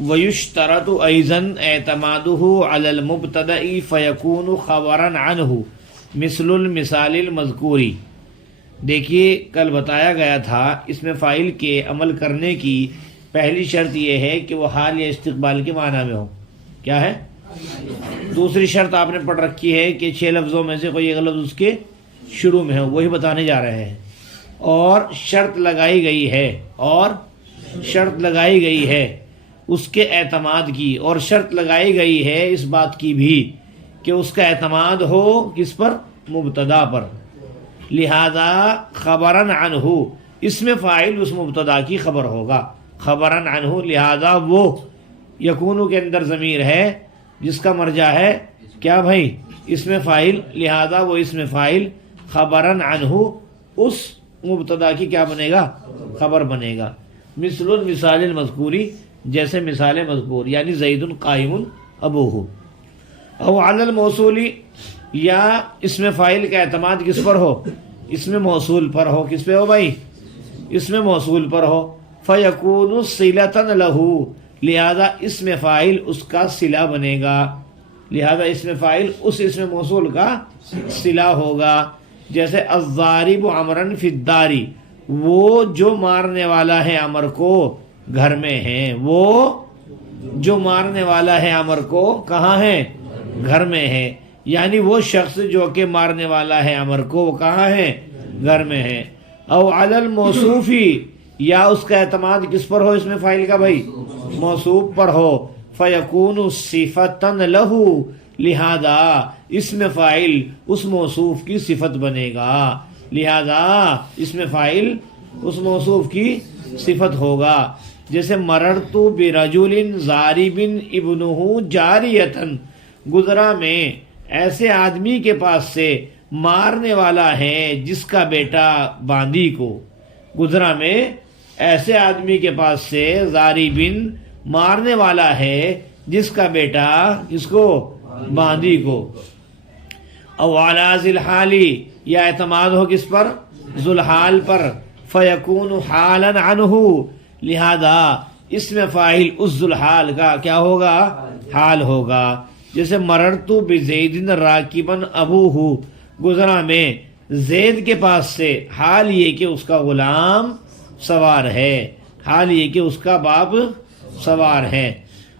وَيُشْتَرَطُ أَيْضًا اعتماده على المبتدأ فيكون خبرا عنه مثل المثال المذکوری۔ دیکھیے کل بتایا گیا تھا اس میں فاعل کے عمل کرنے کی پہلی شرط یہ ہے کہ وہ حال یا استقبال کے معنی میں ہو۔ کیا ہے؟ دوسری شرط آپ نے پڑھ رکھی ہے کہ 6 لفظوں میں سے کوئی ایک لفظ اس کے شروع میں ہو، وہی بتانے جا رہے ہیں۔ اور شرط لگائی گئی ہے اس کے اعتماد کی، اور شرط لگائی گئی ہے اس بات کی بھی کہ اس کا اعتماد ہو کس پر؟ مبتدا پر۔ لہذا خبراً عنہ، اس میں فاعل اس مبتدا کی خبر ہوگا، خبراً عنہ، لہذا وہ یکونو کے اندر ضمیر ہے جس کا مرجع ہے کیا بھائی؟ اس میں فاعل، لہذا وہ اس میں فاعل خبراً عنہ اس مبتدا کی کیا بنے گا؟ خبر بنے گا۔ مثل المثال المذکوری، جیسے مثال مذکور، یعنی زید قائم ابوہ۔ او علی الموصولی، یا اس میں فاعل کا اعتماد کس پر ہو؟ اس میں موصول پر ہو۔ کس پہ ہو بھائی؟ اس میں موصول پر ہو۔ فیکون صلۃ لہ، لہذا اس میں فاعل اس کا صلہ بنے گا، لہذا اس میں فاعل اس اسم موصول کا صلہ ہوگا۔ جیسے الضارب عمرا فی الدار، وہ جو مارنے والا ہے عمر کو گھر میں ہے، وہ جو مارنے والا ہے عمر کو کہاں ہے؟ گھر میں ہے، یعنی وہ شخص جو کہ مارنے والا ہے عمر کو وہ کہاں ہے؟ گھر میں ہے۔ او علی الموصوفی، یا اس کا اعتماد کس پر ہو؟ اس میں فاعل کا بھائی موصوف پر ہو۔ فیکون صفۃ لہ، لہذا اس میں فاعل اس موصوف کی صفت بنے گا، لہذا اس میں فاعل اس موصوف کی صفت ہوگا۔ جیسے مررت برجل ضارب ابنہ جاریۃ، گزرا میں ایسے آدمی کے پاس سے مارنے والا ہے جس کا بیٹا باندی کو، گزرا میں ایسے آدمی کے پاس سے ضاربن مارنے والا ہے جس کا بیٹا کس کو؟ باندی کو۔ او علی ذی الحال، یا اعتماد ہو کس پر؟ ذو الحال پر۔ فیکون حالا عنہ، لہذا اس میں فاعل اس ذو الحال کا کیا ہوگا؟ حال ہوگا۔ جیسے مررت بزید راکبا ابوہ، گزرا میں زید کے پاس سے، حال یہ کہ اس کا غلام سوار ہے، حال یہ کہ اس کا باپ سوار ہے۔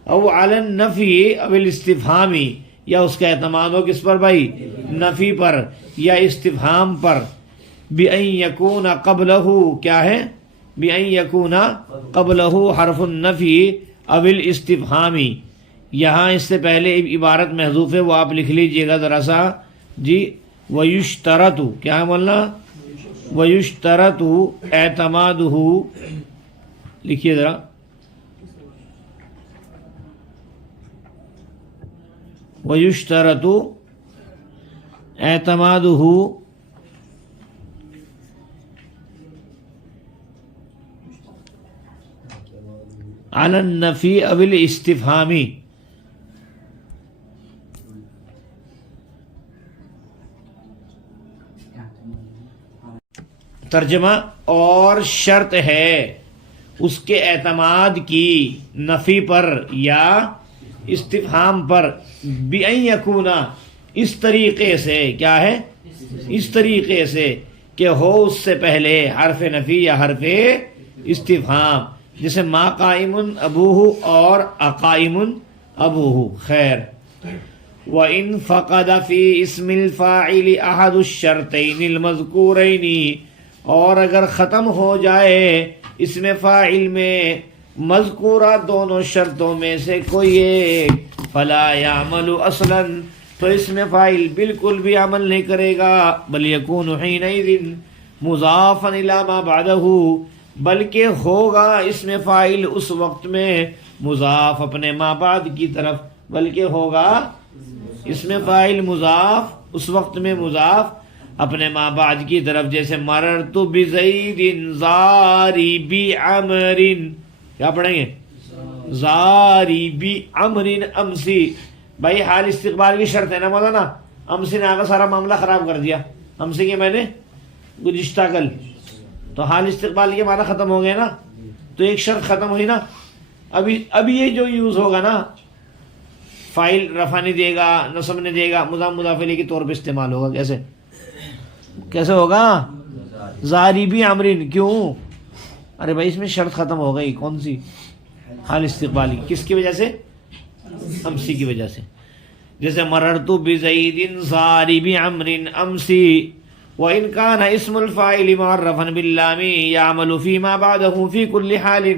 او علی النفی او الاستفہامی، یا اس کا اعتماد ہو کس پر بھائی؟ نفی پر یا استفہام پر۔ بِأَن یکون قبلہ، کیا ہے؟ بِأَن یکون قبلہ حرف النفی او الاستفہامی، یہاں اس سے پہلے عبارت محذوف ہے، وہ آپ لکھ لیجئے گا ذرا سا جی۔ وَيُشْتَرَطُ، کیا ہے مولانا؟ وَيُشْتَرَطُ اعتمادہ، لکھیے ذرا۔ وَيُشْتَرَطُ اعتمادہ علی النفی او الاستفہامی۔ ترجمہ، اور شرط ہے اس کے اعتماد کی نفی پر یا استفہام پر، بِأَن یکون، اس طریقے سے، کیا ہے؟ اس طریقے سے کہ ہو اس سے پہلے حرف نفی یا حرف استفہام، جیسے ما قائم ابوہ اور اقائم ابوہ۔ خیر، وَإِن فَقَدَ فِي اسْمِ الْفَاعِلِ أَحَدُ الشَّرْطَيْنِ الْمَذْكُورَيْنِ، اور اگر ختم ہو جائے اسم فاعل میں مذکورہ دونوں شرطوں میں سے کوئی ایک، فلا یعمل اصلا، تو اسم فاعل بالکل بھی عمل نہیں کرے گا، بل یکون حینئذ مضافا الی ما بعدہ، بلکہ ہوگا اسم فاعل اس وقت میں مضاف اپنے ما بعد کی طرف، بلکہ ہوگا اسم فاعل مضاف اس وقت میں مضاف اپنے ما بعد کی طرف۔ جیسے مررت بزید ضارب عمر، کیا پڑھیں گے؟ ضارب عمر امسی، بھائی حال استقبال کی شرط ہے نا مولانا، امسی نے آگے سارا معاملہ خراب کر دیا، امسی کے میں نے گزشتہ کل، تو حال استقبال کے معنی ختم ہو گئے نا، تو ایک شرط ختم ہوئی نا، ابھی یہ جو یوز ہوگا نا، فائل رفع نہیں دے گا، نصب نہیں دے گا، مضاف مضاف الیہ کے طور پہ استعمال ہوگا. کیسے ہوگا؟ ضاربی عمرن. کیوں؟ ارے بھائی اس میں شرط ختم ہو گئی. کون سی؟ حال استقبالی. کس کی وجہ سے؟ امسی کی وجہ سے. جیسے مررت بزید ضارب عمرن امسی، وإن كان اسم الفاعل معرفا باللام يعمل فيما بعده في كل حال.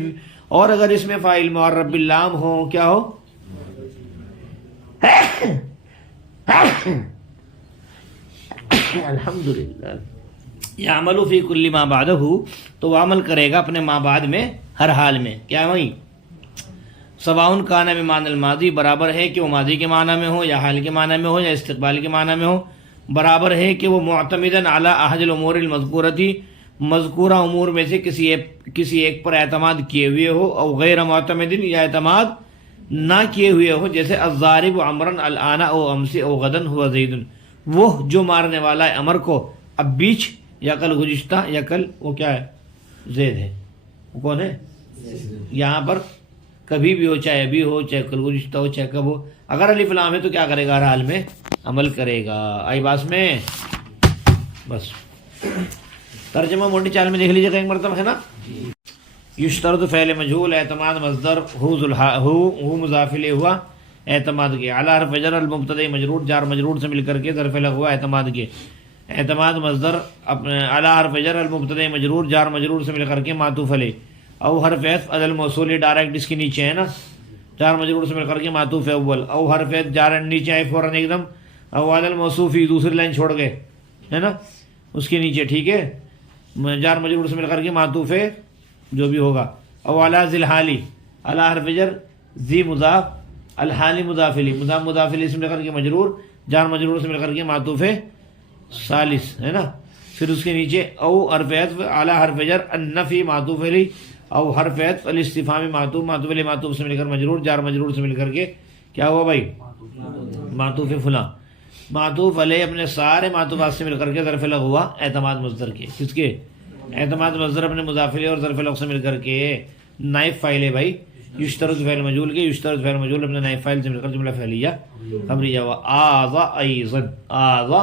اور اگر اس میں فاعل معرف باللام ہو، کیا ہو؟ الحمدللہ. يعمل في كل ما بعده، تو وہ عمل کرے گا اپنے ما بعد میں ہر حال میں. کیا وہی سواء کان بمعنی الماضی، برابر ہے کہ وہ ماضی کے معنی میں ہو یا حال کے معنی میں ہو یا استقبال کے معنی میں ہو. برابر ہے کہ وہ معتمدن علی احد الامور المذکورتی، مذکورہ امور میں سے کسی ایک پر اعتماد کیے ہوئے ہو، او غیر معتمدن، یا اعتماد نہ کیے ہوئے ہو. جیسے الضارب عمرن الآن او امسی او غدن ہوا زید، وہ جو مارنے والا ہے عمر کو اب بیچ یا کل گزشتہ یا کل وہ کیا ہے؟ زید ہے. وہ کون ہے؟ یہاں پر کبھی بھی ہو، چاہے ابھی ہو، چاہے کل گزشتہ ہو، چاہے کب ہو، اگر الف لام ہے تو کیا کرے گا؟ ہر حال میں عمل کرے گا. آئی بات میں؟ بس ترجمہ موٹی چال میں دیکھ لیجیے گا ایک مرتبہ، ہے نا. یشترط فعل مجہول، اعتماد مصدر، ہو مضاف الیہ ہوا اعتماد کے، علی حرف جر المبتدا مجرور، جار مجرور سے مل کر کے ظرف لغو ہوا اعتماد کے. اعتماد مصدر علی حرف جر المبتدا مجرور، جار مجرور سے مل کر کے معطوف علیہ. او حرف عطف علی الموصول، ڈائریکٹ اس کے نیچے ہے نا، جار مجرور سے مل کر کے معطوف اول. او حرف عطف جار نیچے ہے فوراً ایک دم. او علی الموصوفی، دوسری لائن چھوڑ گئے ہے نا، اس کے نیچے. ٹھیک ہے، جار مجرور سے مل کر کے معطوف ہے جو بھی ہوگا. او علی ذی الحالی، علی حرف جر ذی مضاف، الحالی مضاف الیہ، مضاف مضاف الیہ سے مل کر کے مجرور، جار مجرور سے مل کر کے معطوف ہے ثالث ہے نا. پھر اس کے نیچے او حرف عطف علی حرف جر النفی معطوف علیہ، او حرف عطف الاستفہام معطوف، معطوف علیہ معطوف سے مل کر مجرور، جار مجرور سے مل کر کے کیا ہوا بھائی؟ معطوف فلاں. معطوف علیہ اپنے سارے معطوفات سے مل کر کے ظرف لغو ہوا اعتماد مصدر کے. کس کے؟ اعتماد مصدر اپنے مضاف الیہ اور ظرف لغو سے مل کر کے نائب فاعل ہے بھائی. یشترط فعل مجہول کے، یشترط فعل مجہول اپنے نائب فاعل سے مل کر جملہ فعلیہ خبریہ ہوا. آذا ایضا، آذا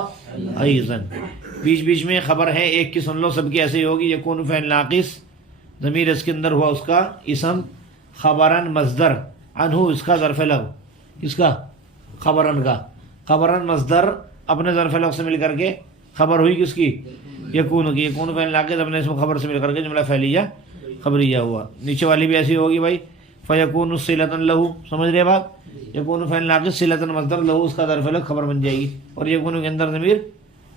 ایضا. بیچ بیچ میں خبر ہے ایک کی سن لو، سب کی ایسے ہی ہوگی. یکون فعل ناقص، ضمیر اس کے اندر ہوا اس کا اسم، خبرن مصدر، عنہ اس کا ظرف لغو، کس کا؟ خبرن کا. خبرن مصدر اپنے ظرف لغو سے مل کر کے خبر ہوئی کس کی؟ یکون کی. یکون فعل ناقص اپنے اسم خبر سے مل کر کے جملہ فعلیہ خبریہ ہوا. نیچے والی بھی ایسی ہوگی بھائی. فیکون صلۃ لہ، سمجھ رہے بات؟ یکون فعل ناقص، صلۃ مصدر، لہ اس کا ظرف لغو خبر بن جائے گی، اور یکون کے اندر ضمیر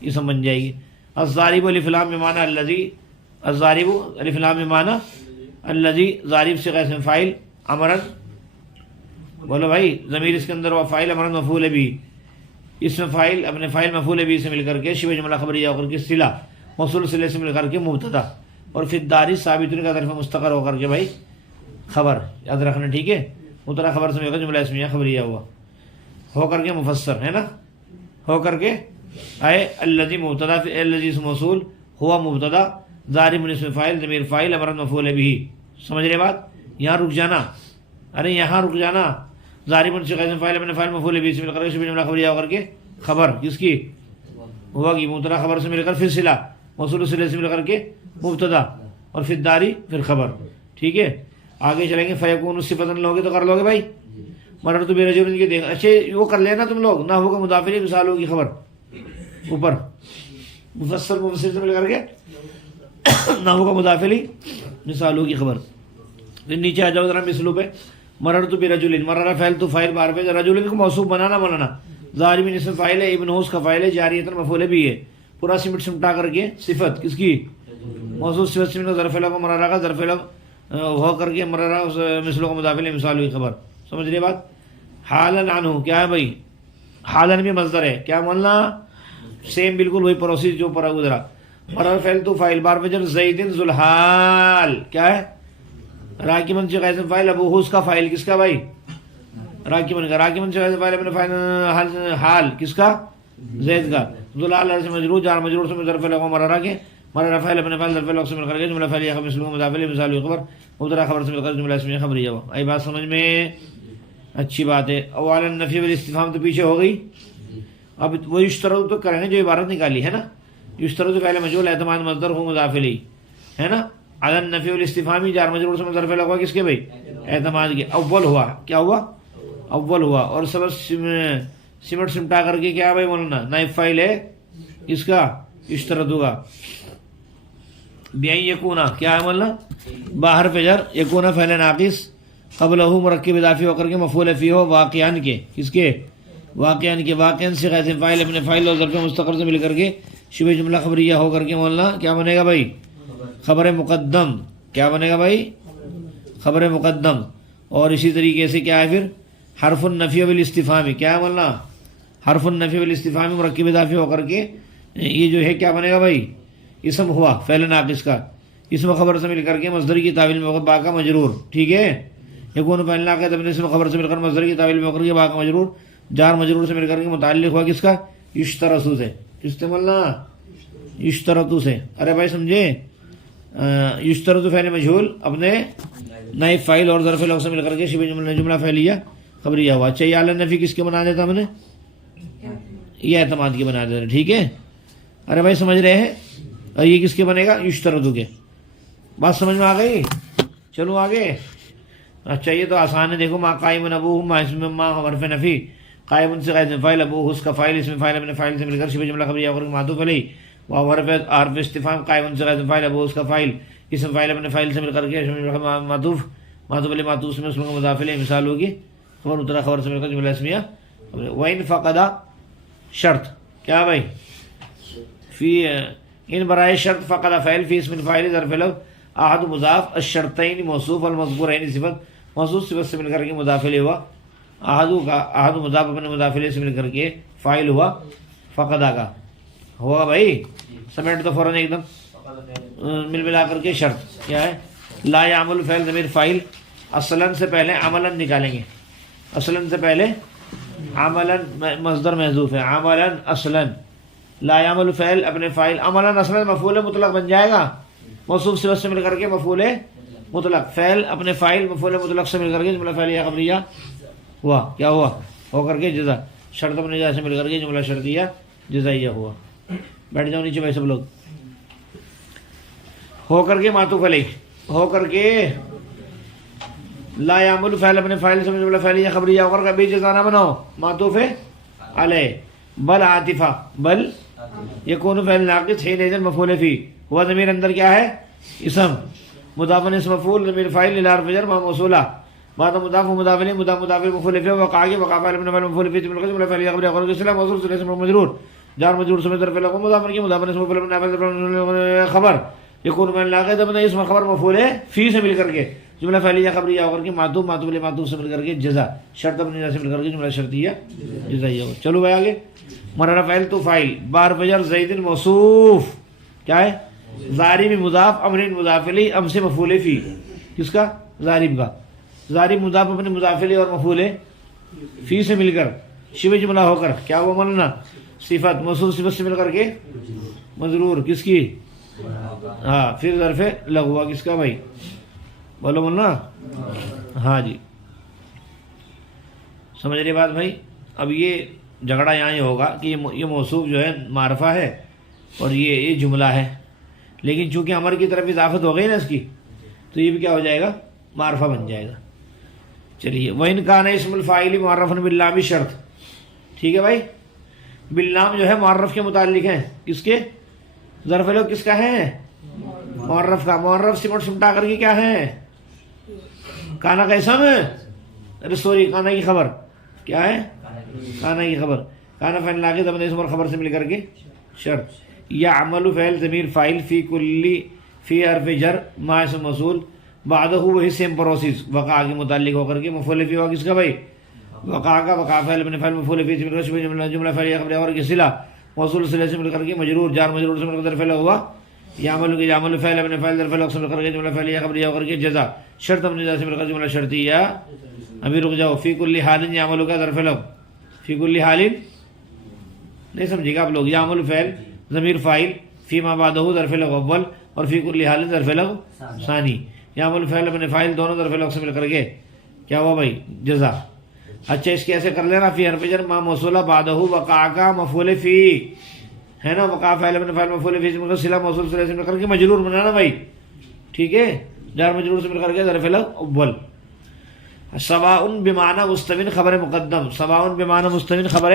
اسم بن جائے گی. الضارب الف لام بمعنی الذی، الضارب الف لام بمعنی الذی، ضارب سے اسم فاعل، امرن بولو بھائی، ضمیر اس کے اندر ہوا فاعل، امرن مفعول بھی، اسم فاعل اپنے فاعل مفعول بھی سے مل کر کے شبہ جملہ خبریہ ہو کر کے صلہ، موصول صلہ سے مل کر کے مبتدا، اور فی الدار ثابت کا ظرف مستقر ہو کر کے بھائی خبر. یاد رکھنا ٹھیک ہے. مبتدا خبر سے مل کر جملہ اسمیہ خبریہ ہوا، ہو کر کے مفسر ہے نا، ہو کر کے آئے الذی مبتدا، الذی اسم موصول، ہوا مبتدا، ضارب اسم فاعل، ضمیر فاعل، امر مفعول بھی. سمجھ رہے بات؟ یہاں رک جانا، ارے یہاں رک جانا. ضارب اسم فاعل اپنے فاعل مفعول بھی سے مل کر کے شبہ جملہ خبریہ ہو کر کے خبر کس کی ہوگی؟ مبتدا خبر سے مل کر پھر صلہ، موصول صلہ سے مل کر کے مبتدا، اور پھر داری پھر خبر. ٹھیک ہے، آگے چلیں گے. فیکون صفۃ لوگے تو کر لوگے بھائی. مررت برجل کے دیکھ، اچھے وہ کر لینا تم لوگ. نہ ہوگا مضاف الیہ، مثال ہوگی خبر اوپر، مفسر مفسر سے مل کر کے نہ ہوگا مضاف الیہ، مثال ہوگی خبر. پھر نیچے آ جاؤ ذرا مثلوں پہ. مررت برجل، مرر فعل تو فاعل بار پہ، رجل کو موصوف بنانا بنانا، ظالم اسم فاعل ہے، ابن ہوس کا فاعل ہے، جاریۃ مفعول بھی ہے. پورا سمٹ سمٹا کر کے صفت کس کی؟ موصوف صفت سے مل کر ظرف لغو مررہ کا ظرف لغو ہو کر کے مررہ مثلوں کا مضاف الیہ مثال ہوئی خبر. سمجھ رہے بات؟ حالن عنہ کیا ہے بھائی؟ حالن بھی مصدر ہے. کیا مولنا؟ سیم بالکل وہی پروسیس جو پر گزرا. مرر فعل تو فاعل بار وجر زید ذو الحال کیا ہے؟ راکبن سے اسم فاعل، ابو ہوس کا فاعل کس کا بھائی؟ راکبن کا. راکبن سے اسم فاعل اپنے فاعل حال کس کا؟ زید کا. ذو الحال سے مجرور، جار مجرور سے ظرف لغو مررہ کے مرر فعل اپنے فعل ظرف الوقت سے مل کر کے جملہ فعلیہ خبر مثل مضاف الیہ مثال خبر مبتدا خبر سے مل کر جملہ اسمیہ خبریہ ہوا. آئی بات سمجھ میں؟ اچھی بات ہے. اولا النفی والاستفہام تو پیچھے ہو گئی. اب وہ یشترط تو کریں گے جو عبارت نکالی ہے نا. یشترط فعل مجہول اعتماد مصدر ہو مضاف الیہ ہے نا. علی النفی والاستفہام جار مجرور سے ظرف لگا کس کے بھائی؟ اعتماد کے. اول ہوا کیا ہوا؟ اول ہوا. اور سب سمٹ سمٹا کر کے کیا بھائی مولانا نائب فائل ہے اس کا یشترط ہوگا. بیائی یکونا کیا ہے مولانا؟ باہر فجر یکونا فعل ناقص قبلہ مرکب اضافی ہو کر کے مفعول فیہ ہو واقعان کے. کس کے؟ واقعان کے. واقعان سے غیر فاعل اپنے فاعل اور ظرف مستقر سے مل کر کے شبہ جملہ خبریہ ہو کر کے مولانا کیا بنے گا بھائی؟ خبر مقدم. کیا بنے گا بھائی؟ خبر مقدم. اور اسی طریقے سے کیا ہے پھر حرف النفی والاستفہام. کیا ہے مولانا؟ حرف النفی والاستفہام مرکب اضافی ہو کر کے یہ جو ہے کیا بنے گا بھائی؟ اسم ہوا فعل ناقص کا. اسم خبر سے مل کر کے مصدر کی تعویل میں با کا مجرور. ٹھیک ہے. یکون فعل ناقص اپنے اسم خبر سے مل کر مصدر کی تعویل میں ہو کر کے با کا مجرور. جار مجرور سے مل کر کے متعلق ہوا کس کا؟ یشترط سے. کس سے مولانا؟ یشترط سے. ارے بھائی سمجھے؟ یشترط فعل مجہول اپنے نائب فاعل اور ظرف الوقت سے مل کر کے شبہ جملہ فعلیہ خبریہ ہوا. اچھا یہ اعلی نفی کس کے بنا دیتا ہم نے؟ یہ اعتماد کے بنا دیتا. ٹھیک ہے. ارے بھائی سمجھ رہے ہیں؟ اور یہ کس کے بنے گا؟ یشترط کے. بات سمجھ میں آ گئی؟ چلو آگے. اچھا یہ تو آسان ہے. دیکھو ما قائم ابوہ ما اسم ما حرف نفی قائم سے غیر فاعل ابوہ اس کا فاعل اسم فاعل اپنے فاعل سے مل کر شبہ جملہ خبریہ اور معطوف علیہ و حرف استفہام قائم سے غیر فاعل ابوہ اس کا فاعل اسم فاعل اپنے فاعل سے مل کر کے معطوف علیہ معطوف سے مسلم مضاف الیہ. مثال ہوگی خبر مبتدا خبر سے مل کر جملہ اسمیہ. وَإِن فقدا شرط کیا بھائی؟ فی ان برائے شرط فقد فعل فی اسم فاعل ظرف لفظ احد مضاف الشرطین موصوف المذکورین صفت موصوف صفت سے مل کر کے مضاف الیہ ہوا. احد مضاف اپنے مضاف الیہ سے مل کر کے فاعل ہوا فقدا کا ہوا بھائی. سمیٹ تو فوراً ایک دم مل ملا کر کے شرط کیا ہے؟ لا یعمل فعل ضمیر فاعل اصلاً سے پہلے عملاً نکالیں گے. اصلاً سے پہلے عملاً مصدر محذوف ہے. عملاً اصلاً لا یعمل فعل اپنے فاعل عملاً اصلاً مفعول مطلق بن جائے گا. موصوف صفت سے مل کر کے مفعول مطلق فعل اپنے فاعل مفعول مطلق سے مل کر کے جملہ فعلیہ خبریہ ہوا. کیا ہوا؟ ہو کر کے جزا شرط اپنے جزا سے مل کر کے جملہ شرطیہ جزائیہ ہوا. بیٹھ جاؤ نیچے بھائی سب لوگ. ہو کر کے معطوف علیہ ہو کر کے لا یعمل فعل اپنے فاعل سے جملہ فعلیہ خبریہ ہو کر کے بھی جزا نہ بناؤ معطوف علیہ. بل عاطفہ بل یکون فعل ناقص حینئذ مفعول فی ہوا ضمیر اندر کیا ہے؟ اسم مضاف اسم مفعول ضمیر فاعل الی حرف جر موصولہ بعد مضاف مضاف الیہ مضاف مفعول فی وقع فاعل ابن فاعل مفعول فی جملہ فعلیہ خبریہ اور اسم موصول سے اسم مجرور جار مجرور سے ظرف لفظ مضاف کی مضاف اسم مفعول ابن خبر یکون فعل ناقص اپنا اسم خبر مفعول فی سے مل کر کے جملہ فعلیہ خبریہ ہو کر کے معطوف معطوف علیہ معطوف سے مل کر کے جزا شرط اپنے جزا سے مل کر کے جملہ شرطیہ جزائیہ ہو. چلو بھائی آگے. مرر فعل تو فاعل بار فجر زید موصوف کیا ہے؟ ضارب مضاف امر مضاف الیہ ام سے مفعول فی. کس کا؟ ضارب کا. ضارب مضاف اپنے مضاف الیہ اور مفعول فی سے مل کر شبہ جملہ ہو کر کیا ہوا مولانا؟ صفت موصوف صفت سے مل کر کے مجرور کس کی؟ ہاں پھر ظرف لغو کس کا بھائی؟ بولو مولانا. ہاں جی سمجھ رہے بات بھائی. اب یہ جھگڑا یہاں یہ ہوگا کہ یہ موصوف جو ہے معرفہ ہے اور یہ جملہ ہے لیکن چونکہ امر کی طرف اضافت ہو گئی نا اس کی تو یہ بھی کیا ہو جائے گا؟ معرفہ بن جائے گا. چلیے وَإِنْ كَانَ اسم الفاعل معرفا باللام شرط. ٹھیک ہے بھائی. باللام جو ہے معرف کے متعلق ہیں. کس کے؟ ظرف لوگ کس کا ہے؟ معرف کا. معرف سمٹ سمٹا کر کے کیا ہے؟ کانا کا اسم ہے. ارے سوری کانا کی خبر کیا ہے؟ کانا کی خبر. کانا فعل ناقص اپنے اسم اور خبر سے مل کر کے شرط. یا عمل فعل ضمیر فاعل فی کلی فی حرف جر ما اسم موصول بعدہ وہی سیم پروسیس وقع کے متعلق ہو کر کے مفعول فی ہوا کس کا بھائی؟ وقع کا. وقع فعل اپنے فعل مفعول فی سے مل کر جملہ فعلیہ خبریہ اور کی صلہ موصول صلہ سے مل کر کے مجرور جار مجرور سے مل کر ظرف ہوا. یعمل کے یعمل فعل اپنے فعل ظرف لفظ سے مل کر کے جملہ فعلیہ خبریہ ہو کر کے جزا شرط اپنے جزا سے مل کر جملہ شرطیہ. ابھی رک جاؤ. فی کل حال یعمل کا ظرف لفظ فی کل حال نہیں سمجھے گا آپ لوگ. یعمل فعل ضمیر فاعل فی ما بعدہ ظرف لغو اول اور فی کل حال ظرف لغو ثانی. یہاں والفعل اپنے فاعل دونوں ظرف لغو سے مل کر کے کیا ہوا بھائی جزا. اچھا اس کے ایسے کر لینا فی حرف جر ما موصولہ بعدہ وقع کا مفعول فی ہے نا, وقع فعل اپنے فاعل مفعول فی سے مل کر صلہ موصول صلہ سے مل کر کے مجرور بنانا بھائی, ٹھیک ہے, جار مجرور سے مل کر کے ظرف لغو اول. سواء بمعنی مستمن خبر مقدم, سواء بمعنی مستمن خبر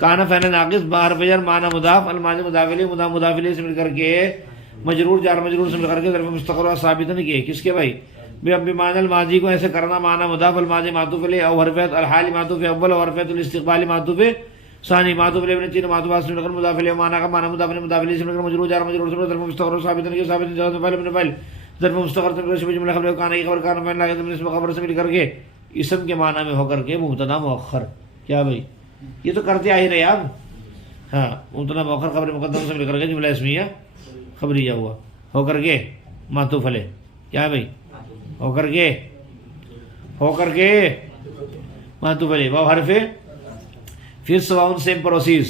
کان فعل ناقص بحرف جر معنی مضاف الماضی مضاف الیہ مضاف الیہ سے مل کر کے مجرور جار مجرور سے مل کر کے ظرف مستقر و ثابت نہیں کیے. کس کے بھائی بمعنی الماضی کو ایسے کرنا معنی مضاف الماضی معطوف الیہ او حرف الحال معطوف اول اور حرف الاستقبال معطوف ثانی معطوف الیہ تین معطوفات سے مل کر مضاف الیہ معنی کا معنی مضاف الیہ مضاف الیہ سے مل کر مجرور جار مجرور سے مل کر ظرف مستقر و ثابت نہیں ثابت جواب فعل ابن فعل ظرف مستقر سے مل کر جملہ خبر کان کی خبر کان فعل لاگت اسم خبر سے مل کر کے اسم کے معنی میں ہو کر کے مبتدا مؤخر. کیا بھائی یہ تو کرتے آ ہی رہے آپ. ہاں مبتدا مؤخر خبر مقدم سے مل کر کے جملہ اسمیہ خبریہ ہوا ہو کر کے معطوف علیہ. کیا بھائی ہو کر کے معطوف علیہ واو حرف پھر سواء سیم پروسیس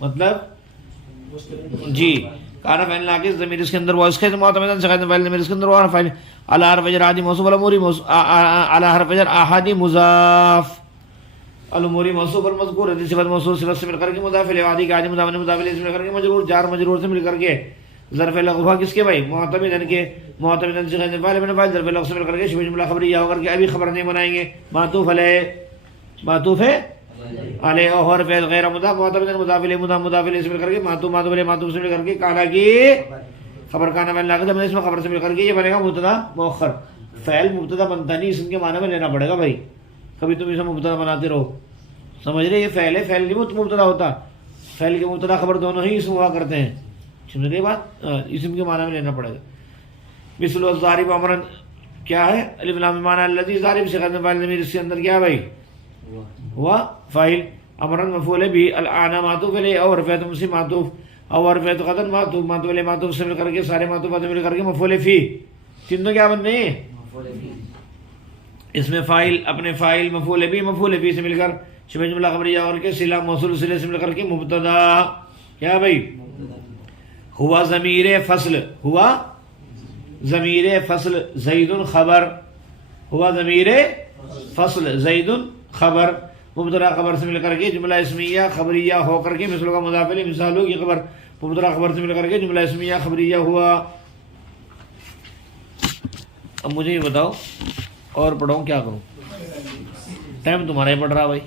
مطلب جی کانا فعل ناقص ضمیر اس کے اندر وہ اس کے معتمدن سے فاعل ضمیر اس کے اندر وہ فاعل علی حرف جر عادی موصوف الاموری علی حرف جر احادی مضاف الاموری موصوف المذکور حدیث صفت موصوف صفت سے مل کر کے مضاف الیہ عادی کا عادی مضاف الیہ سے مل کر کے مجرور جار مجرور سے مل کر کے ظرف لغو کس کے بھائی معتمدن کے معتمدن سے فاعل بن فاعل ظرف لغو سے مل کر کے شبہ جملہ خبریہ ہو کر کے ابھی خبر نہیں بنائیں گے معطوف علیہ معطوف ہے علیہ اور فعل غیر مضاف معتمدن مضاف الیہ مضاف الیہ سے مل کر کے معطوف الیہ معطوف سے مل کر کے کانا کی خبر کانا فعل ناقص اس میں خبر سے مل کر کے یہ بنے گا مبتدا مؤخر. فعل مبتدا بنتا نہیں اسم کے معنی میں لینا پڑے گا بھائی, کبھی تم اسے مبتدا بناتے رہو. سمجھ رہے یہ فعل ہے, فعل نہیں مبتدا ہوتا, فعل کے مبتدا خبر دونوں ہی اسم ہوا کرتے ہیں. سمجھ رہے بات, اسم کے معنی میں لینا پڑے گا. مثل الضارب امرا کیا ہے الف لام معنی الذی ضارب سے قدم فاعل ضمیر اس کے اندر کیا بھائی ہوا فاعل امرا مفعول به الان معطوف الیہ اور حرف تمسی معطوف اور حرف قدم معطوف معطوف الیہ معطوف سے مل کر کے سارے معطوفات مل کر کے مفعول فی تینوں کیا بن رہے ہیں اس میں فاعل اپنے فاعل مفعول به سے مل کر شبہ جملہ خبریہ اور کے صلہ موصول صلہ سے مل کر کے مبتدا کیا بھائی ہوا ضمیر فصل ہوا ضمیر فصل زید خبر ہوا ضمیر فصل زید خبر مبتدا خبر سے مل کر کے جملہ اسمیہ خبریہ ہو کر کے مثل کا مضاف الیہ مثالوں کی خبر مبتدا خبر سے مل کر کے جملہ اسمیہ خبریہ ہوا. اب مجھے یہ بتاؤ اور پڑھاؤں کیا کروں, ٹائم تمہارا ہی پڑھ رہا بھائی.